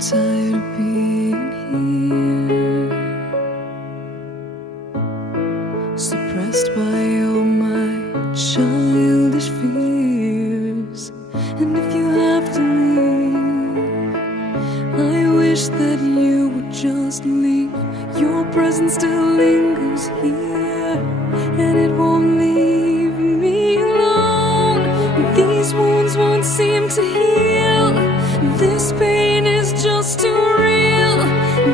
tired of being here, suppressed by all my childish fears. And if you have to leave, I wish that you would just leave. Your presence still lingers here, and it won't leave me alone. These wounds won't seem to heal. This pain is just too real.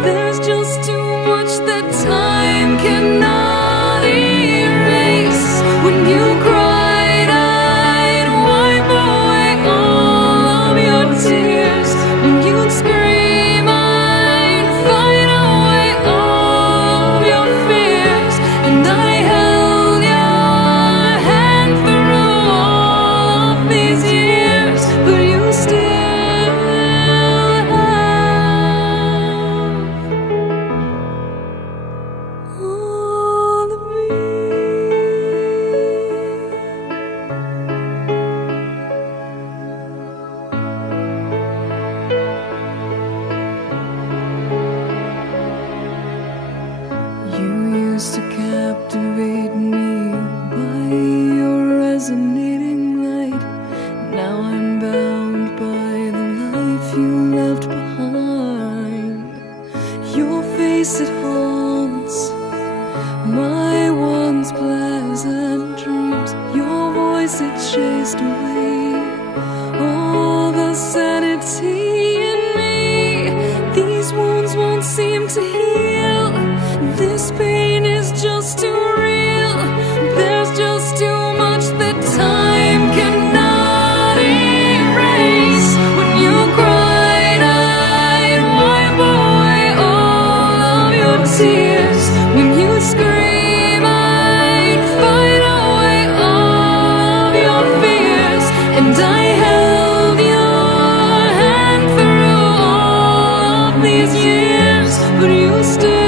There's just too much that time cannot erase. When you cried, I'd wipe away all of your tears. When you'd scream, I'd fight away all of your fears. And I held your hand through all of these years, but you still used to captivate me by your resonating light. Now I'm bound by the life you left behind. Your face, it haunts my once pleasant dreams. Your voice, it chased away all the sanity in me. These wounds won't seem to heal. This pain is just too real. There's just too much that time cannot erase. When you cried, I'd wipe away all of your tears. When you scream, I'd fight away all of your fears. And I held your hand through all of these years, but you still